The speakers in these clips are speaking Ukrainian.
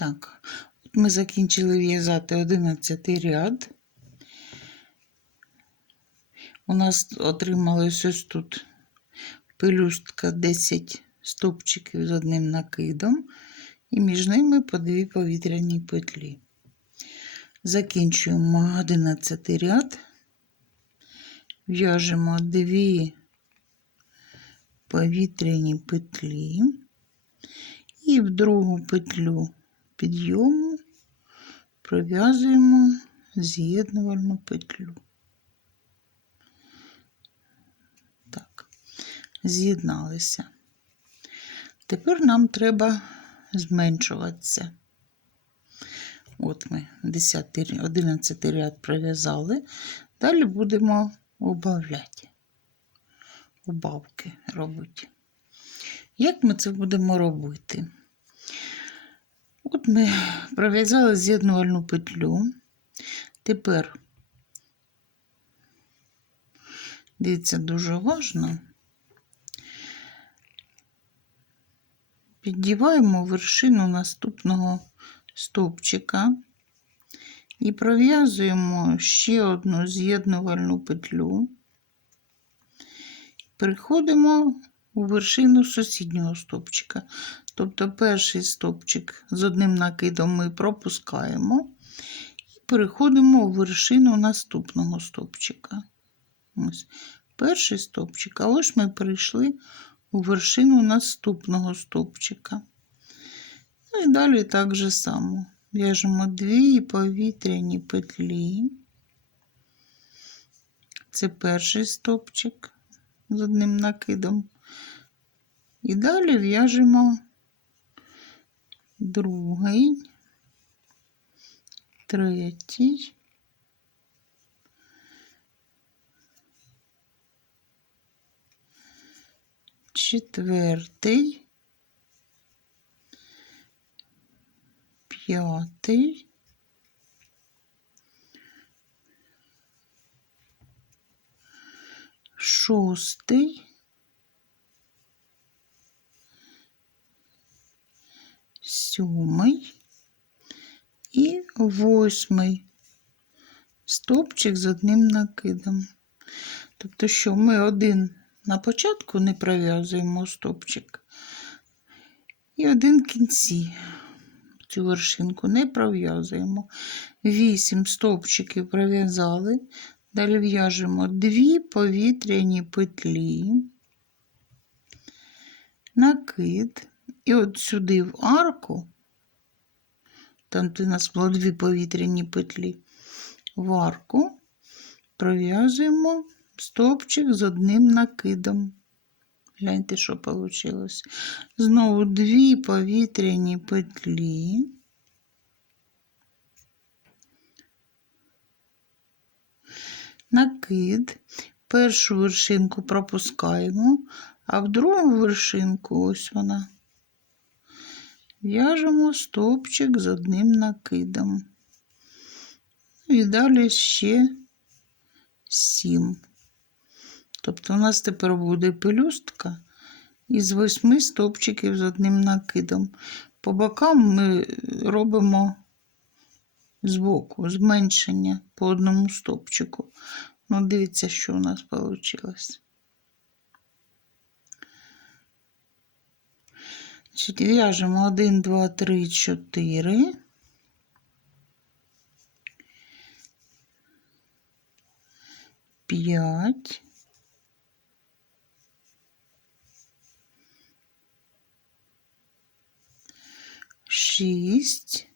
Так, от ми закінчили в'язати 11 ряд. У нас отрималось ось тут пелюстка 10 стовпчиків з одним накидом, і між ними по дві повітряні петлі. Закінчуємо 11 ряд, в'яжемо дві повітряні петлі і в другу петлю підйому пров'язуємо з'єднувальну петлю. Так, з'єдналися. Тепер нам треба зменшуватися. От ми 10, 11 ряд пров'язали. Далі будемо убавляти. Убавки робити. Як ми це будемо робити? От ми пров'язали з'єднувальну петлю. Тепер, дивіться, дуже важно. Піддіваємо вершину наступного стовпчика і пров'язуємо ще одну з'єднувальну петлю. Переходимо у вершину сусіднього стовпчика. Тобто перший стовпчик з одним накидом ми пропускаємо і переходимо у вершину наступного стовпчика. Ось перший стовпчик, а ось ми перейшли у вершину наступного стовпчика. Ну і далі так же само. В'яжемо дві повітряні петлі. Це перший стовпчик з одним накидом. І далі в'яжемо другий, третій. Четвертий, п'ятий, шостий, сьомий і восьмий. Стовпчик з одним накидом. Тобто, що ми один на початку не пров'язуємо стовпчик, і один в кінці. Цю вершинку не пров'язуємо. Вісім стовпчиків пров'язали, далі в'яжемо дві повітряні петлі, накид, і от сюди в арку, там де у нас було дві повітряні петлі, в арку пров'язуємо стовпчик з одним накидом. Гляньте, що вийшло. Знову дві повітряні петлі. Накид. Першу вершинку пропускаємо, а в другу вершинку, ось вона, в'яжемо стовпчик з одним накидом. І далі ще сім. Тобто у нас тепер буде пелюстка із восьми стовпчиків з одним накидом. По бокам ми робимо збоку зменшення по одному стовпчику. Ну, дивіться, що у нас вийшло. В'яжемо 1, 2, 3, 4. П'ять. Шість.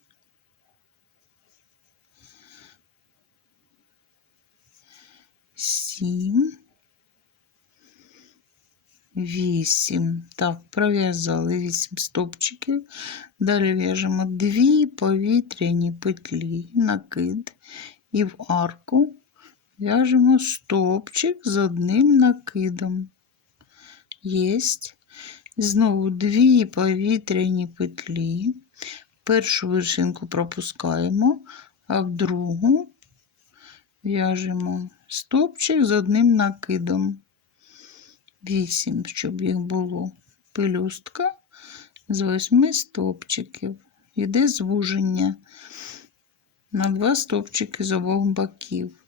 Сім. Вісім. Так, пров'язали вісім стовпчиків. Далі в'яжемо дві повітряні петлі, накид і в арку в'яжемо стовпчик з одним накидом. Єсть. Знову дві повітряні петлі. Першу вершинку пропускаємо, а в другу в'яжемо стовпчик з одним накидом. Вісім, щоб їх було. Пелюстка з восьми стовпчиків. йде звуження на два стовпчики з обох боків.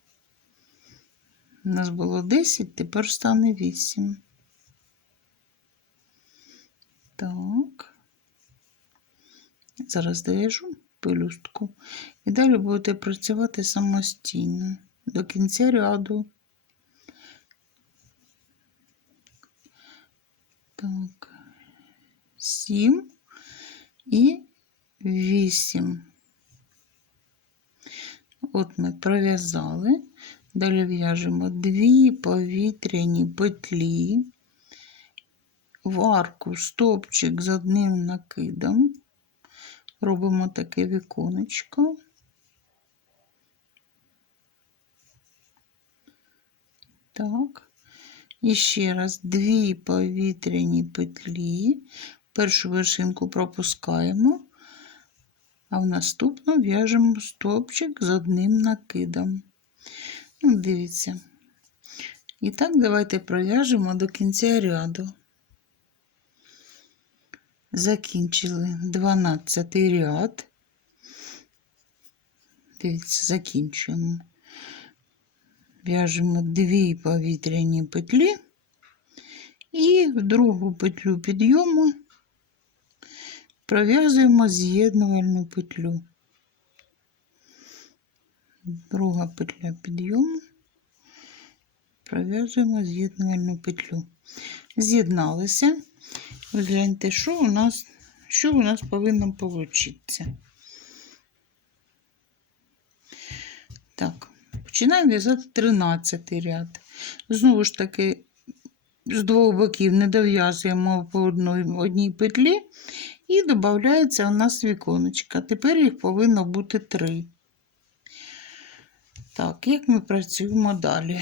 У нас було 10, тепер стане 8. Так. Зараз дов'яжу пелюстку. І далі будете працювати самостійно до кінця ряду. Так, 7 і 8. От ми пров'язали. Далі в'яжемо дві повітряні петлі, в арку стовпчик з одним накидом. Робимо таке віконечко. Так. І ще раз дві повітряні петлі. Першу вершинку пропускаємо, а в наступну в'яжемо стовпчик з одним накидом. Ну, дивіться. І так, давайте пров'яжемо до кінця ряду. Закінчили 12 ряд. Дивіться, закінчуємо. В'яжемо дві повітряні петлі і в другу петлю підйому пров'язуємо з'єднувальну петлю. Друга петля підйому, пров'язуємо з'єднувальну петлю. З'єдналися. Гляньте, що у нас, що у нас повинно получитися. Так, починаємо в'язати 13 ряд. Знову ж таки, з двох боків не дов'язуємо по одній, петлі і додається у нас віконечка. Тепер їх повинно бути три. Так, як ми працюємо далі?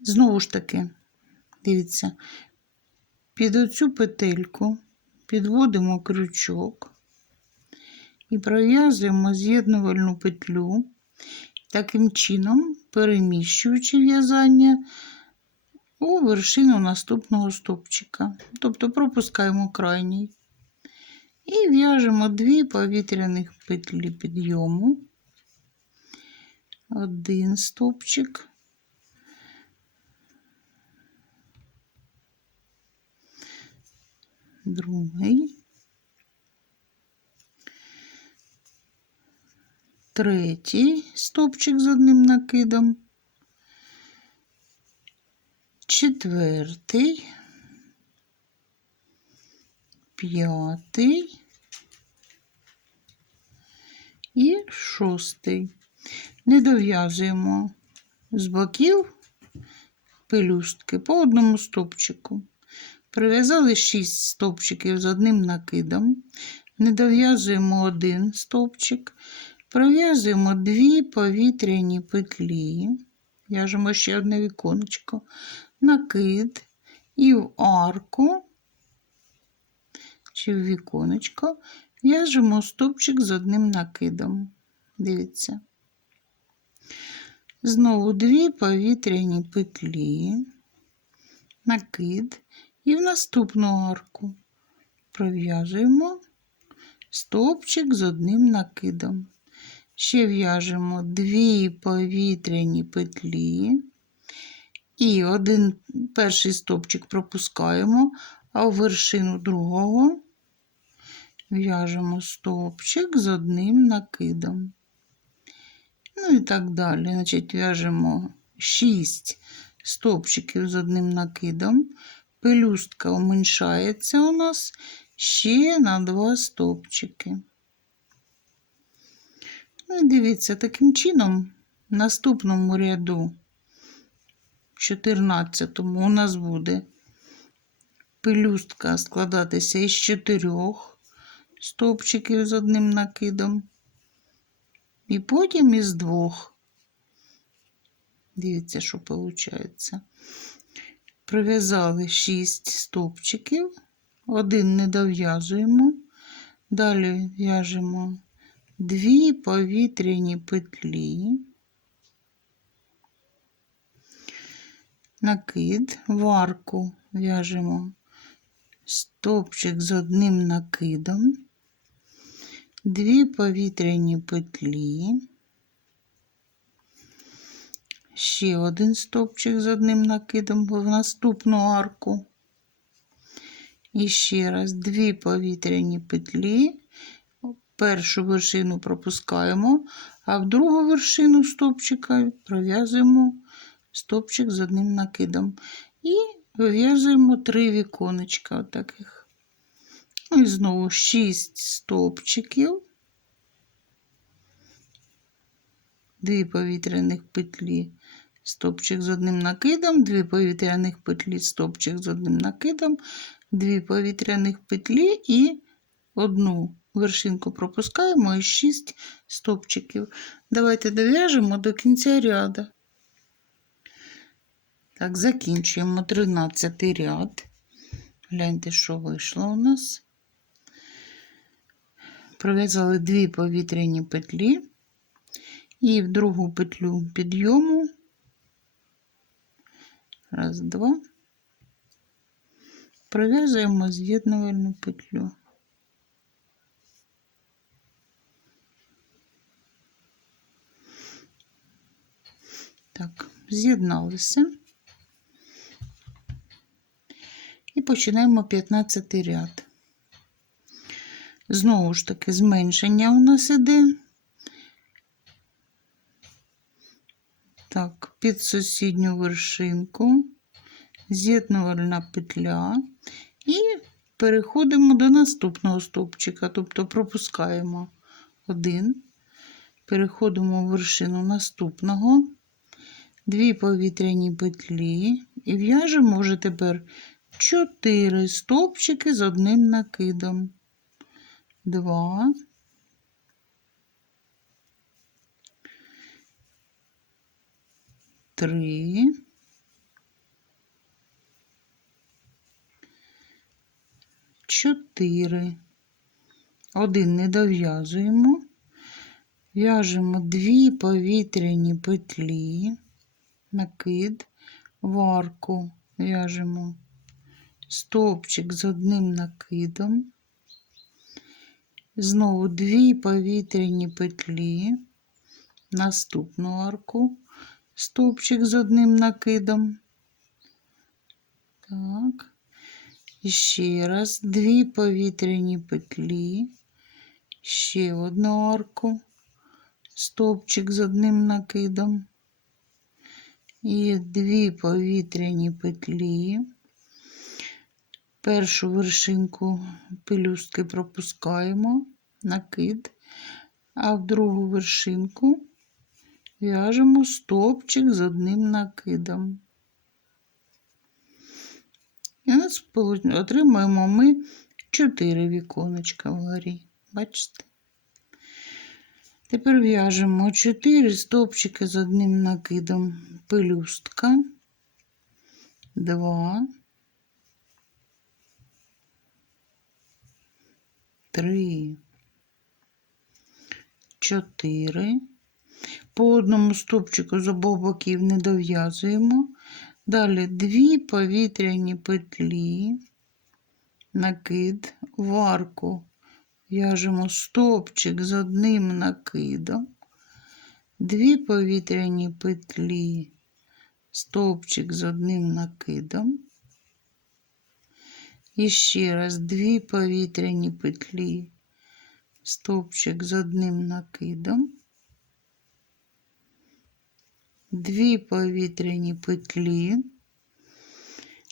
Знову ж таки, дивіться, під оцю петельку підводимо крючок і пров'язуємо з'єднувальну петлю, таким чином переміщуючи в'язання у вершину наступного стопчика. Тобто пропускаємо крайній. І в'яжемо дві повітряних петлі підйому, один стопчик. Другий. Третій стопчик з одним накидом. Четвертий. П'ятий. І шостий. Не дов'язуємо з боків пелюстки по одному стопчику. Прив'язали 6 стовпчиків з одним накидом, не дов'язуємо один стовпчик, пров'язуємо дві повітряні петлі, в'яжемо ще одне віконечко, накид і в арку чи в віконечко в'яжемо стовпчик з одним накидом. Дивіться. Знову дві повітряні петлі, накид і в наступну арку пров'язуємо стовпчик з одним накидом. Ще в'яжемо дві повітряні петлі. І один перший стовпчик пропускаємо, а в вершину другого в'яжемо стовпчик з одним накидом. Ну і так далі. Значить, в'яжемо 6 стовпчиків з одним накидом. Пелюстка уменьшається у нас ще на 2 стовпчики. Ну і дивіться, таким чином, в наступному ряду, 14 у нас буде пелюстка складатися із 4 стовпчиків з одним накидом. І потім із двох. Дивіться, що виходить. Пров'язали 6 стовпчиків, один не дов'язуємо, далі в'яжемо дві повітряні петлі, накид, в арку в'яжемо стовпчик з одним накидом, дві повітряні петлі, ще один стовпчик з одним накидом в наступну арку. І ще раз дві повітряні петлі. Першу вершину пропускаємо, а в другу вершину стовпчика пров'язуємо стовпчик з одним накидом. І вив'язуємо три віконечка таких. І знову 6 стовпчиків, дві повітряних петлі, стовпчик з одним накидом, дві повітряних петлі, стовпчик з одним накидом, дві повітряних петлі і одну вершинку пропускаємо і 6 стовпчиків. Давайте дов'яжемо до кінця ряду. Так, закінчуємо 13 ряд. Гляньте, що вийшло у нас. Пров'язали дві повітряні петлі і в другу петлю підйому. Раз, два. Пров'язуємо з'єднувальну петлю. Так, з'єдналися. І починаємо 15 ряд. Знову ж таки, зменшення у нас іде. Так, під сусідню вершинку, з'єднувальна петля. І переходимо до наступного стовпчика, тобто пропускаємо один, переходимо в вершину наступного, дві повітряні петлі і в'яжемо вже тепер 4 стовпчики з одним накидом. 2, три, чотири. Один не дов'язуємо, в'яжемо дві повітряні петлі, накид, в арку в'яжемо стовпчик з одним накидом, знову дві повітряні петлі, наступну арку, стовпчик з одним накидом. Так. І ще раз дві повітряні петлі, ще одну арку, стовпчик з одним накидом. І дві повітряні петлі. Першу вершинку пелюстки пропускаємо, накид, а в другу вершинку в'яжемо стовпчик з одним накидом. І у нас отримаємо ми 4 віконечка вгорі. Бачите? Тепер в'яжемо 4 стовпчики з одним накидом. Пелюстка, 2, три, чотири. По одному стовпчику з обох боків не дов'язуємо. Далі дві повітряні петлі, накид, в арку в'яжемо стовпчик з одним накидом, дві повітряні петлі, стовпчик з одним накидом. І ще раз дві повітряні петлі, стовпчик з одним накидом, дві повітряні петлі,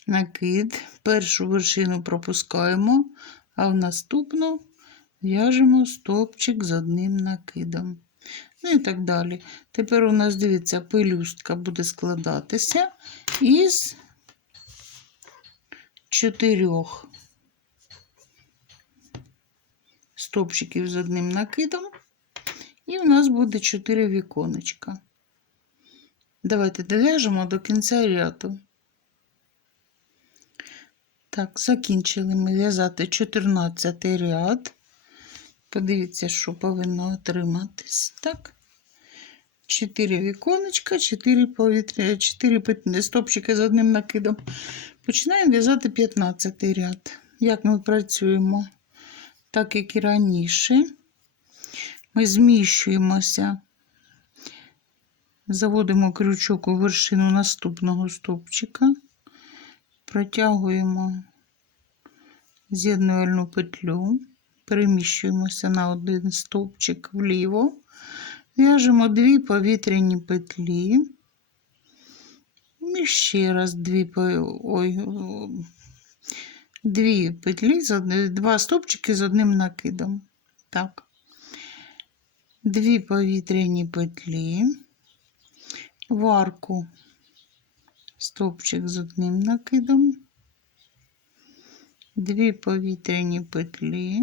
накид, першу вершину пропускаємо, а в наступну в'яжемо стовпчик з одним накидом. Ну і так далі. Тепер у нас, дивіться, пелюстка буде складатися із чотирьох стовпчиків з одним накидом, і у нас буде 4 віконечка. Давайте дов'яжемо до кінця ряду. Так, закінчили ми в'язати 14 ряд. Подивіться, що повинно отриматись. Так. 4 віконечка, 4 повітря, 4 стопчики з одним накидом. Починаємо в'язати 15 ряд. як ми працюємо, так як і раніше. Ми зміщуємося, заводимо крючок у вершину наступного стовпчика, протягуємо з'єднувальну петлю, переміщуємося на один стовпчик вліво, в'яжемо дві повітряні петлі. І ще раз дві, ой, дві петлі, два стовпчики з одним накидом. Так. Дві повітряні петлі, в арку стовпчик з одним накидом, дві повітряні петлі,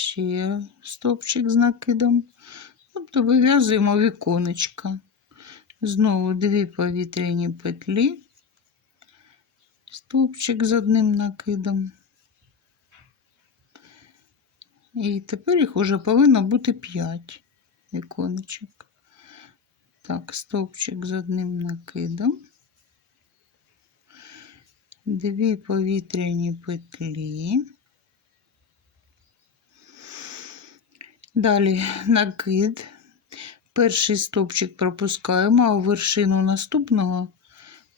ще стовпчик з накидом, тобто вив'язуємо віконечка. Знову дві повітряні петлі, стовпчик з одним накидом. І тепер їх уже повинно бути 5 віконечок. Так, стовпчик з одним накидом. Дві повітряні петлі. Далі накид. Перший стовпчик пропускаємо, а у вершину наступного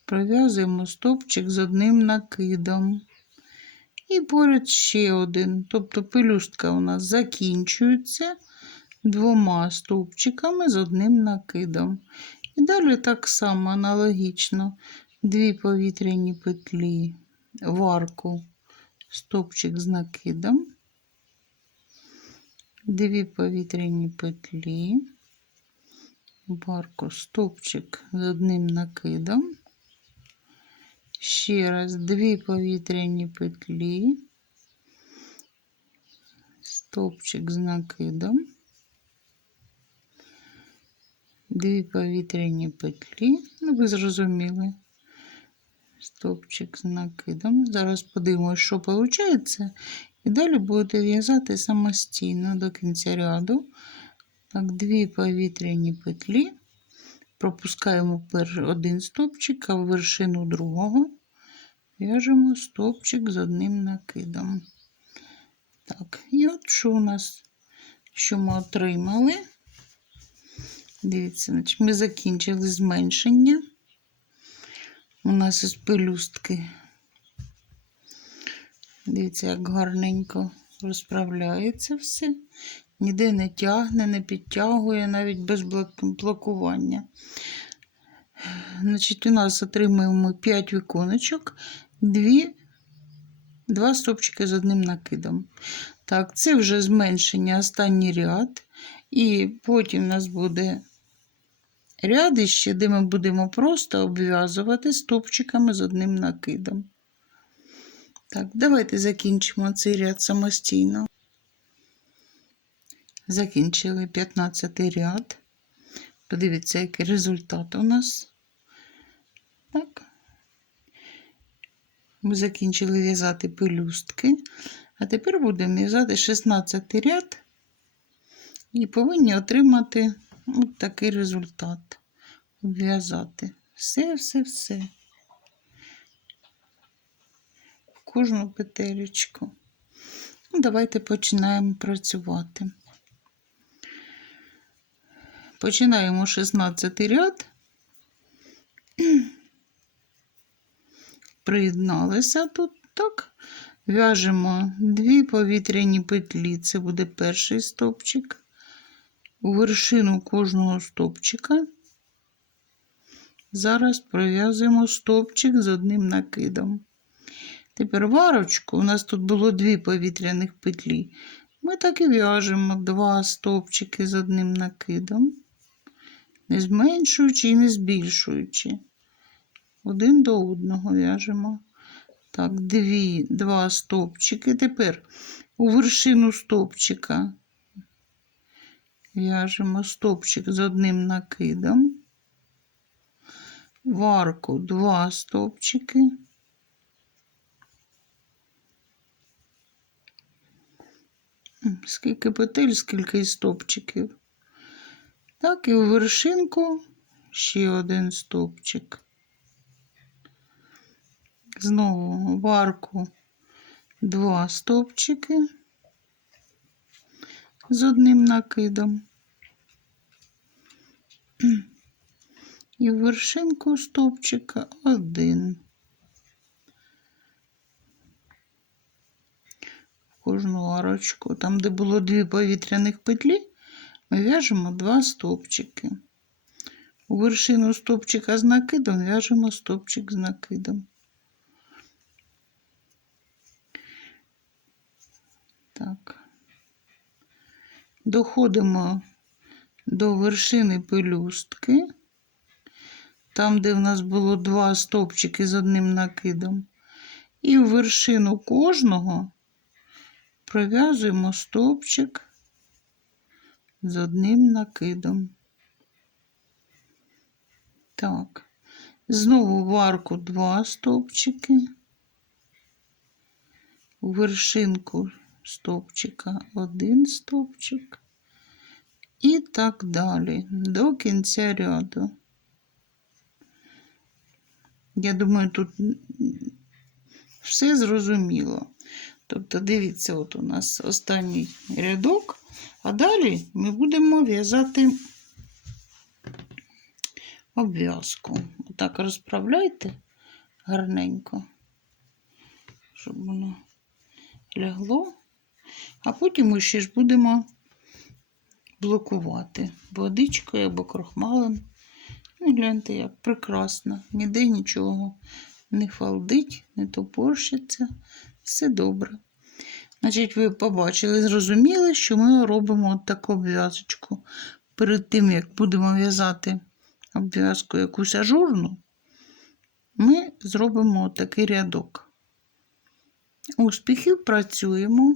пров'язуємо стовпчик з одним накидом. І поряд ще один. Тобто пелюстка у нас закінчується двома стовпчиками з одним накидом. І далі так само аналогічно. Дві повітряні петлі в арку, стовпчик з накидом, дві повітряні петлі, в арку стовпчик з одним накидом. Ще раз дві повітряні петлі, стовпчик з накидом, дві повітряні петлі, ну ви зрозуміли, стовпчик з накидом. Зараз подивимося, що виходить, і далі будете в'язати самостійно до кінця ряду. Так, дві повітряні петлі. Пропускаємо один стовпчик, а в вершину другого в'яжемо стовпчик з одним накидом. Так, і от що у нас, що ми отримали. Дивіться, значить, ми закінчили зменшення. У нас із пелюстки. Дивіться, як гарненько розправляється все. Ніде не тягне, не підтягує, навіть без блокування. Значить, у нас отримуємо 5 віконечок, 2, 2 стопчики з одним накидом. Так, це вже зменшення останній ряд. І потім у нас буде ряд іще, де ми будемо просто обв'язувати стопчиками з одним накидом. Так, давайте закінчимо цей ряд самостійно. Закінчили 15 ряд. Подивіться, який результат у нас. Так. Ми закінчили в'язати пелюстки. А тепер будемо в'язати 16 ряд і повинні отримати от такий результат. Обв'язати все, все, все. В кожну петелечку. Ну, давайте починаємо працювати. Починаємо 16 ряд. Приєдналися тут так. В'яжемо дві повітряні петлі, це буде перший стовпчик. У вершину кожного стовпчика. Зараз пров'язуємо стовпчик з одним накидом. Тепер варочку, у нас тут було дві повітряних петлі. Ми так і в'яжемо два стовпчики з одним накидом, не зменшуючи і не збільшуючи. Один до одного в'яжемо. Так, дві, два стовпчики. Тепер у вершину стовпчика в'яжемо стовпчик з одним накидом. В арку два стовпчики. Скільки петель, скільки і стовпчиків. Так, і у вершинку ще один стовпчик Знову в арку два стовпчики з одним накидом. І в вершинку стовпчика один. Кожну арочку. Там, де було дві повітряних петлі, ми в'яжемо два стовпчики. У вершину стовпчика з накидом в'яжемо стовпчик з накидом. Так. Доходимо до вершини пелюстки. Там, де в нас було два стовпчики з одним накидом. І в вершину кожного пров'язуємо стовпчик з одним накидом. Так, знову в арку два стовпчики, у вершинку стовпчика один стовпчик і так далі до кінця ряду. Я думаю, тут все зрозуміло. Тобто, дивіться, от у нас останній рядок, а далі ми будемо в'язати обв'язку. Отак розправляйте гарненько, щоб воно лягло. А потім ми ще ж будемо блокувати водичкою або крохмалем. Ну, гляньте, як прекрасно. Ніде нічого не фалдить, не топорщиться. Все добре. Значить, ви побачили, зрозуміли, що ми робимо от таку обв'язочку. Перед тим, як будемо в'язати обв'язку якусь ажурну, ми зробимо такий рядок. Успіхів працюємо.